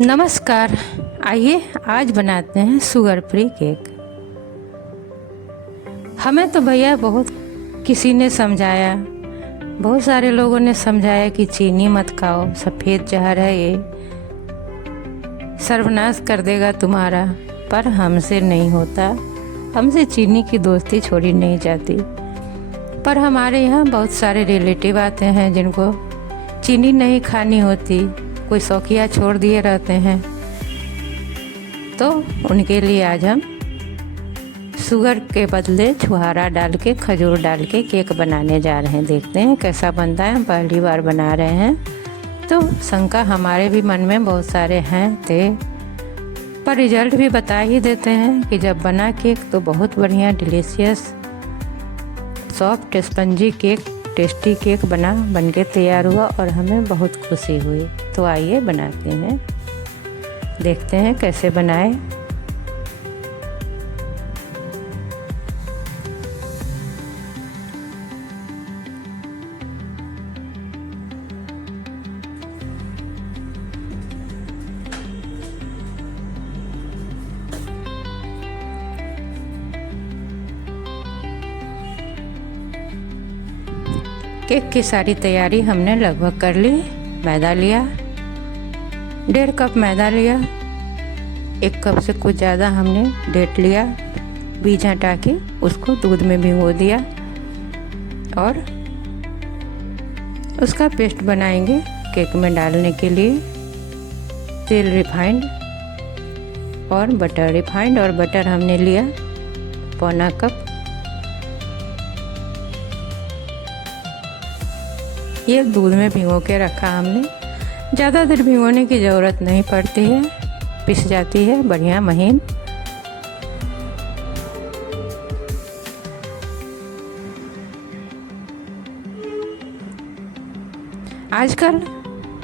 नमस्कार। आइए आज बनाते हैं शुगर फ्री केक। हमें तो भैया बहुत किसी ने समझाया, बहुत सारे लोगों ने समझाया कि चीनी मत खाओ, सफ़ेद जहर है, ये सर्वनाश कर देगा तुम्हारा। पर हमसे नहीं होता, हमसे चीनी की दोस्ती छोड़ी नहीं जाती। पर हमारे यहाँ बहुत सारे रिलेटिव आते हैं जिनको चीनी नहीं खानी होती, कोई शौकिया छोड़ दिए रहते हैं, तो उनके लिए आज हम शुगर के बदले छुहारा डाल के, खजूर डाल के केक बनाने जा रहे हैं। देखते हैं कैसा बनता है, हम पहली बार बना रहे हैं तो शंका हमारे भी मन में बहुत सारे हैं थे, पर रिजल्ट भी बता ही देते हैं कि जब बना केक तो बहुत बढ़िया, delicious, soft spongy cake, tasty cake बन के तैयार हुआ और हमें बहुत खुशी हुई। तो आइए बनाते हैं, देखते हैं कैसे बनाए। केक की सारी तैयारी हमने लगभग कर ली। मैदा लिया, 1.5 कप मैदा लिया, 1 कप से कुछ ज़्यादा हमने डेट लिया, बीज हटा के उसको दूध में भिगो दिया और उसका पेस्ट बनाएंगे केक में डालने के लिए। तेल रिफाइंड और बटर हमने लिया 1/4 कप। ये दूध में भिगो के रखा हमने, ज़्यादा देर भिगोने की ज़रूरत नहीं पड़ती है, पिस जाती है बढ़िया महीन। आजकल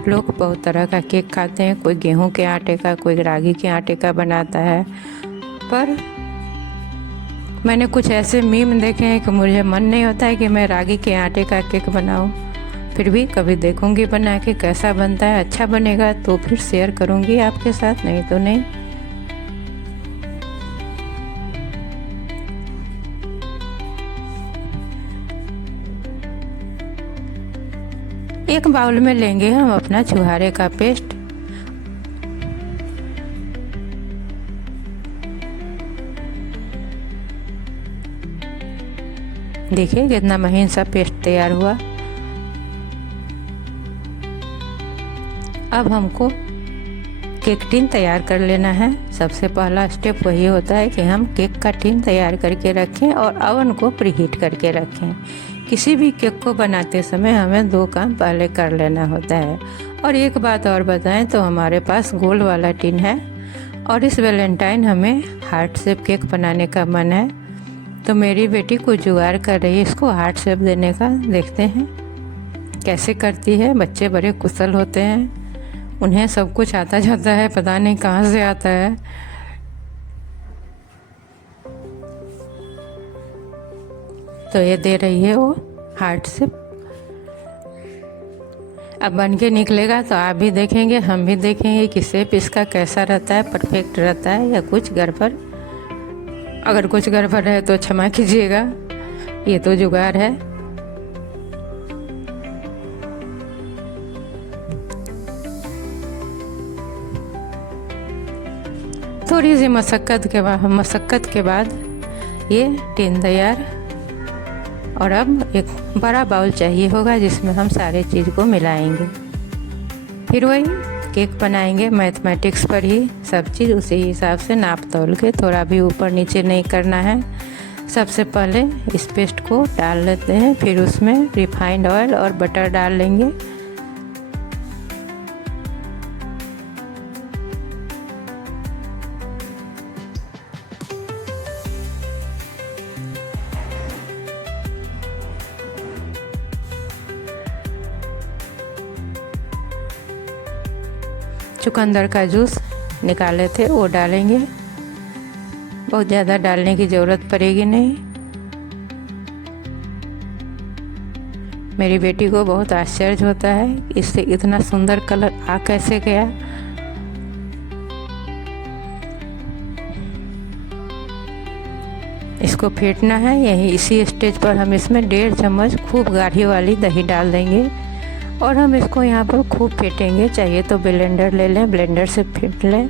लोग बहुत तरह का केक खाते हैं, कोई गेहूं के आटे का, कोई रागी के आटे का बनाता है, पर मैंने कुछ ऐसे मीम देखे हैं कि मुझे मन नहीं होता है कि मैं रागी के आटे का केक बनाऊं। फिर भी कभी देखूंगी बना के कैसा बनता है, अच्छा बनेगा तो फिर शेयर करूंगी आपके साथ, नहीं तो नहीं। एक बाउल में लेंगे हम अपना छुहारे का पेस्ट। देखिए कितना महीन सा पेस्ट तैयार हुआ। अब हमको केक टिन तैयार कर लेना है। सबसे पहला स्टेप वही होता है कि हम केक का टिन तैयार करके रखें और ओवन को प्रीहीट करके रखें। किसी भी केक को बनाते समय हमें 2 काम पहले कर लेना होता है। और एक बात और बताएं तो हमारे पास गोल वाला टिन है और इस वैलेंटाइन हमें हार्ट शेप केक बनाने का मन है, तो मेरी बेटी कुछ जुगाड़ कर रही है इसको हार्ट शेप देने का। देखते हैं कैसे करती है। बच्चे बड़े कुशल होते हैं, उन्हें सब कुछ आता जाता है, पता नहीं कहाँ से आता है। तो ये दे रही है वो हार्ट शेप। अब बन के निकलेगा तो आप भी देखेंगे, हम भी देखेंगे कि शेप इसका कैसा रहता है, परफेक्ट रहता है या कुछ गड़बड़। अगर कुछ गड़बड़ है तो क्षमा कीजिएगा, ये तो जुगाड़ है। थोड़ी सी मशक्क़त के बाद ये टिन तैयार। और अब एक बड़ा बाउल चाहिए होगा जिसमें हम सारे चीज़ को मिलाएंगे। फिर वही केक बनाएंगे मैथमेटिक्स पर ही, सब चीज़ उसी हिसाब से नाप तोल के, थोड़ा भी ऊपर नीचे नहीं करना है। सबसे पहले इस पेस्ट को डाल लेते हैं, फिर उसमें रिफाइंड ऑयल और बटर डाल लेंगे। चुकंदर का जूस निकाले थे वो डालेंगे, बहुत ज़्यादा डालने की ज़रूरत पड़ेगी नहीं। मेरी बेटी को बहुत आश्चर्य होता है इससे इतना सुंदर कलर आ कैसे गया। इसको फेंटना है। यही इसी स्टेज पर हम इसमें 1.5 चम्मच खूब गाढ़ी वाली दही डाल देंगे और हम इसको यहाँ पर खूब फेंटेंगे। चाहिए तो ब्लेंडर ले लें, ब्लेंडर से फेंट लें।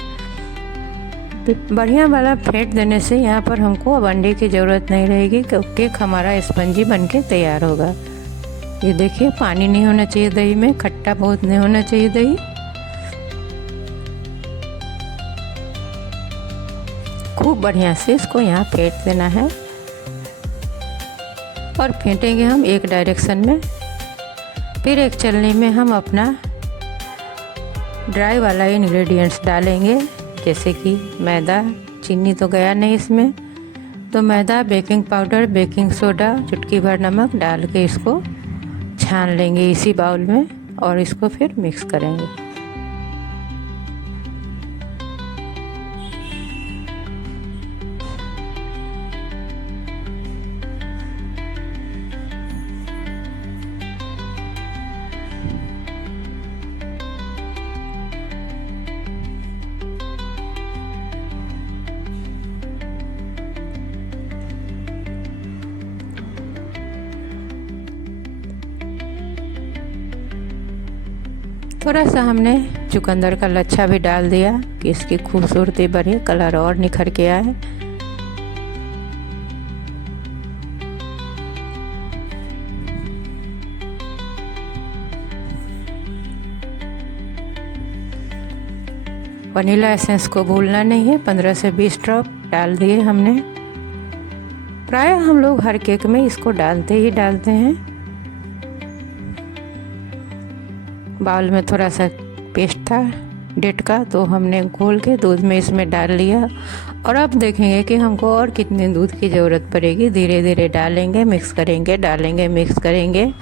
बढ़िया वाला फेंट देने से यहाँ पर हमको अब अंडे की ज़रूरत नहीं रहेगी, क्योंकि केक हमारा स्पंजी बनके तैयार होगा। ये देखिए, पानी नहीं होना चाहिए दही में, खट्टा बहुत नहीं होना चाहिए दही। खूब बढ़िया से इसको यहाँ फेंट देना है और फेंटेंगे हम एक डायरेक्शन में। फिर एक चलनी में हम अपना ड्राई वाला इंग्रेडिएंट्स डालेंगे, जैसे कि मैदा, चीनी तो गया नहीं इसमें, तो मैदा, बेकिंग पाउडर, बेकिंग सोडा, चुटकी भर नमक डाल के इसको छान लेंगे इसी बाउल में और इसको फिर मिक्स करेंगे। थोड़ा सा हमने चुकंदर का लच्छा भी डाल दिया कि इसकी खूबसूरती बढ़े, कलर और निखर के आए। वनीला एसेंस को भूलना नहीं है, 15 से 20 ड्रॉप डाल दिए हमने। प्राय हम लोग हर केक में इसको डालते हैं। बाउल में थोड़ा सा पेस्ट था डेट का, तो हमने घोल के दूध में इसमें डाल लिया और अब देखेंगे कि हमको और कितने दूध की ज़रूरत पड़ेगी। धीरे धीरे डालेंगे, मिक्स करेंगे, डालेंगे, मिक्स करेंगे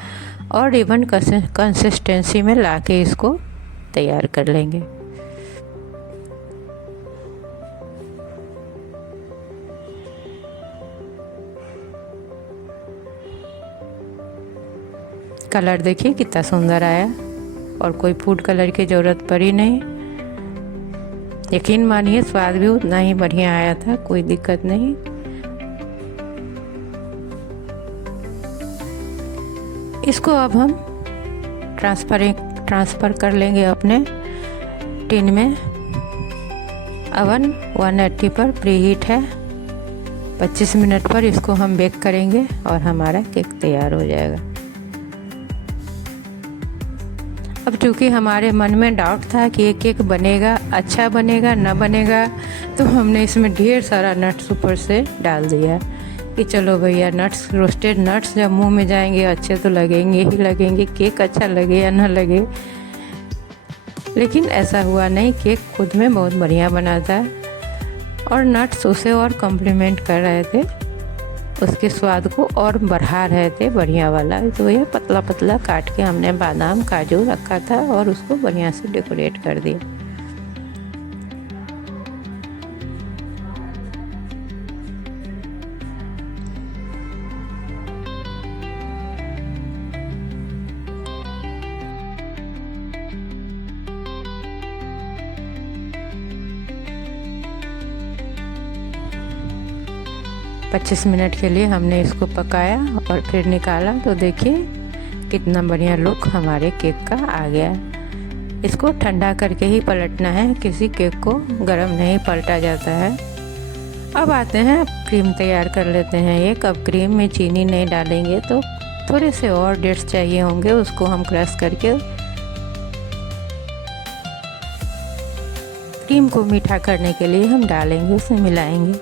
और इवन कंसिस्टेंसी में लाके इसको तैयार कर लेंगे। कलर देखिए कितना सुंदर आया और कोई फूड कलर की ज़रूरत पड़ी नहीं। यकीन मानिए स्वाद भी उतना ही बढ़िया आया था, कोई दिक्कत नहीं। इसको अब हम ट्रांसफ़र कर लेंगे अपने टिन में। अवन 180 पर प्री हीट है। 25 मिनट पर इसको हम बेक करेंगे और हमारा केक तैयार हो जाएगा। अब चूँकि हमारे मन में डाउट था कि ये केक बनेगा, अच्छा बनेगा ना बनेगा, तो हमने इसमें ढेर सारा नट्स ऊपर से डाल दिया कि चलो भैया, नट्स, रोस्टेड नट्स जब मुंह में जाएंगे अच्छे तो लगेंगे ही लगेंगे, केक अच्छा लगे या ना लगे। लेकिन ऐसा हुआ नहीं, केक खुद में बहुत बढ़िया बना था और नट्स उसे और कॉम्प्लीमेंट कर रहे थे, उसके स्वाद को और बढ़ा रहे थे बढ़िया वाला। तो ये पतला पतला काट के हमने बादाम, काजू रखा था और उसको बढ़िया से डेकोरेट कर दिया। पच्चीस मिनट के लिए हमने इसको पकाया और फिर निकाला, तो देखिए कितना बढ़िया लुक हमारे केक का आ गया। इसको ठंडा करके ही पलटना है, किसी केक को गर्म नहीं पलटा जाता है। अब आते हैं, क्रीम तैयार कर लेते हैं। एक कप क्रीम में चीनी नहीं डालेंगे तो थोड़े से और डेट्स चाहिए होंगे, उसको हम क्रश करके क्रीम को मीठा करने के लिए हम डालेंगे, उसे मिलाएंगे।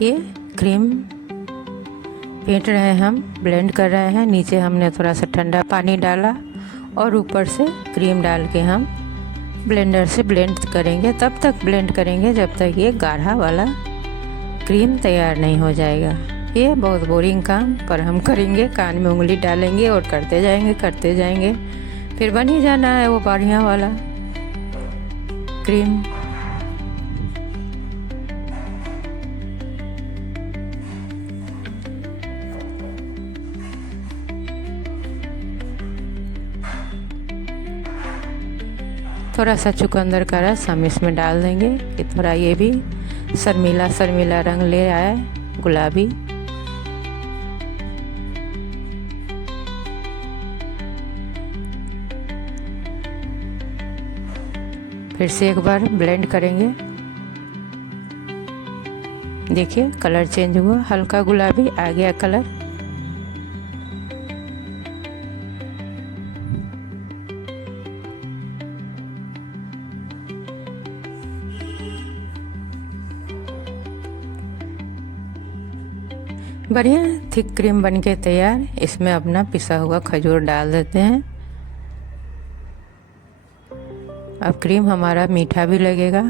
ये क्रीम फेंट रहे हैं हम, ब्लेंड कर रहे हैं। नीचे हमने थोड़ा सा ठंडा पानी डाला और ऊपर से क्रीम डाल के हम ब्लेंडर से ब्लेंड करेंगे। तब तक ब्लेंड करेंगे जब तक ये गाढ़ा वाला क्रीम तैयार नहीं हो जाएगा। ये बहुत बोरिंग काम, पर हम करेंगे। कान में उंगली डालेंगे और करते जाएंगे, फिर बन ही जाना है वो बढ़िया वाला क्रीम। थोड़ा सा चुकंदर का रस हम इसमें डाल देंगे कि थोड़ा ये भी शर्मीला शर्मीला रंग ले आए, गुलाबी। फिर से एक बार ब्लेंड करेंगे। देखिए कलर चेंज हुआ, हल्का गुलाबी आ गया कलर। बढ़िया थिक क्रीम बनके तैयार। इसमें अपना पिसा हुआ खजूर डाल देते हैं। अब क्रीम हमारा मीठा भी लगेगा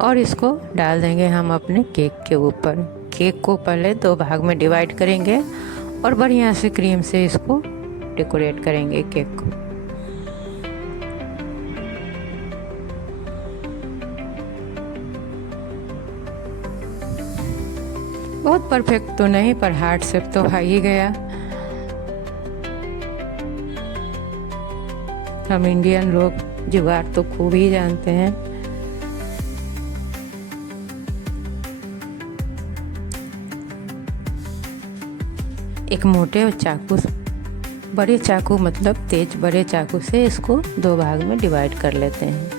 और इसको डाल देंगे हम अपने केक के ऊपर। केक को पहले 2 भाग में डिवाइड करेंगे और बढ़िया से क्रीम से इसको डेकोरेट करेंगे केक को। बहुत परफेक्ट तो नहीं, पर हार्ट शेप तो आ ही गया। हम इंडियन लोग जुगाड़ तो खूब ही जानते हैं। एक मोटे चाकू, बड़े चाकू मतलब तेज बड़े चाकू से इसको 2 भाग में डिवाइड कर लेते हैं।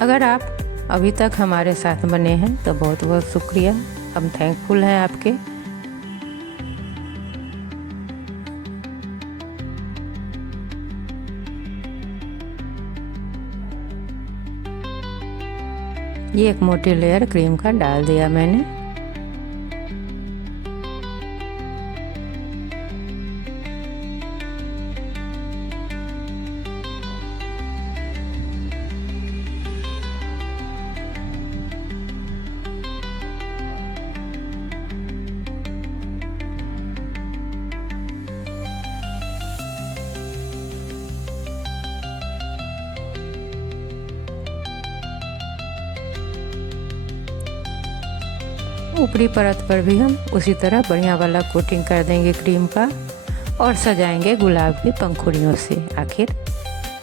अगर आप अभी तक हमारे साथ बने हैं तो बहुत बहुत शुक्रिया, हम थैंकफुल हैं आपके। ये एक मोटी लेयर क्रीम का डाल दिया मैंने। ऊपरी परत पर भी हम उसी तरह बढ़िया वाला कोटिंग कर देंगे क्रीम का और सजाएंगे गुलाब की पंखुड़ियों से। आखिर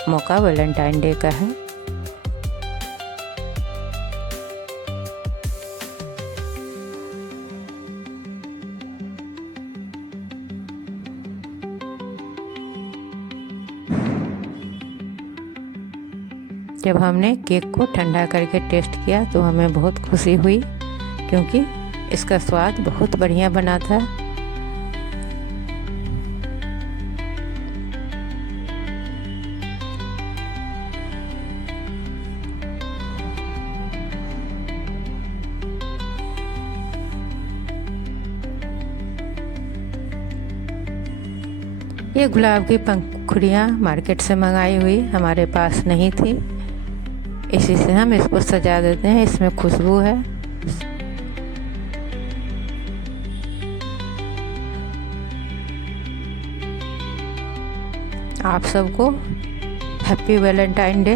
मौका वैलेंटाइन डे का है। जब हमने केक को ठंडा करके टेस्ट किया तो हमें बहुत खुशी हुई, क्योंकि इसका स्वाद बहुत बढ़िया बना था। ये गुलाब की पंखुड़ियाँ मार्केट से मंगाई हुई हमारे पास नहीं थी, इसी से हम इसको सजा देते हैं। इसमें खुशबू है। आप सबको हैप्पी वैलेंटाइन डे।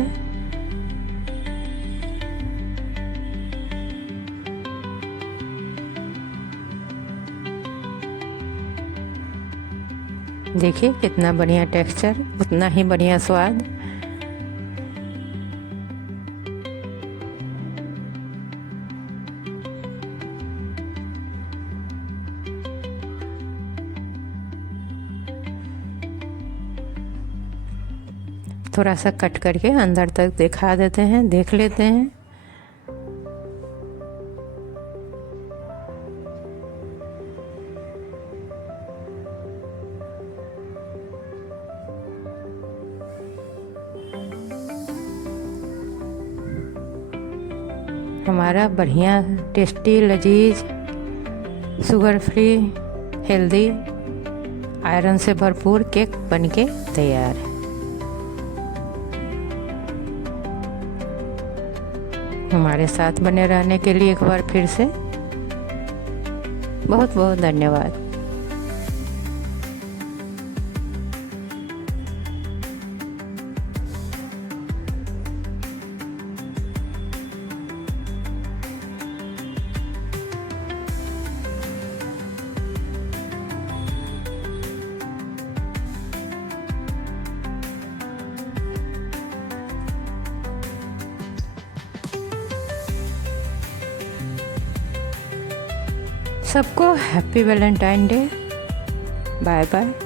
देखिए कितना बढ़िया टेक्सचर, उतना ही बढ़िया स्वाद। थोड़ा सा कट करके अंदर तक दिखा देते हैं, देख लेते हैं। हमारा बढ़िया टेस्टी लजीज शुगर फ्री हेल्दी आयरन से भरपूर केक बनके तैयार है। हमारे साथ बने रहने के लिए एक बार फिर से बहुत बहुत धन्यवाद। सबको happy Valentine Day. Bye bye.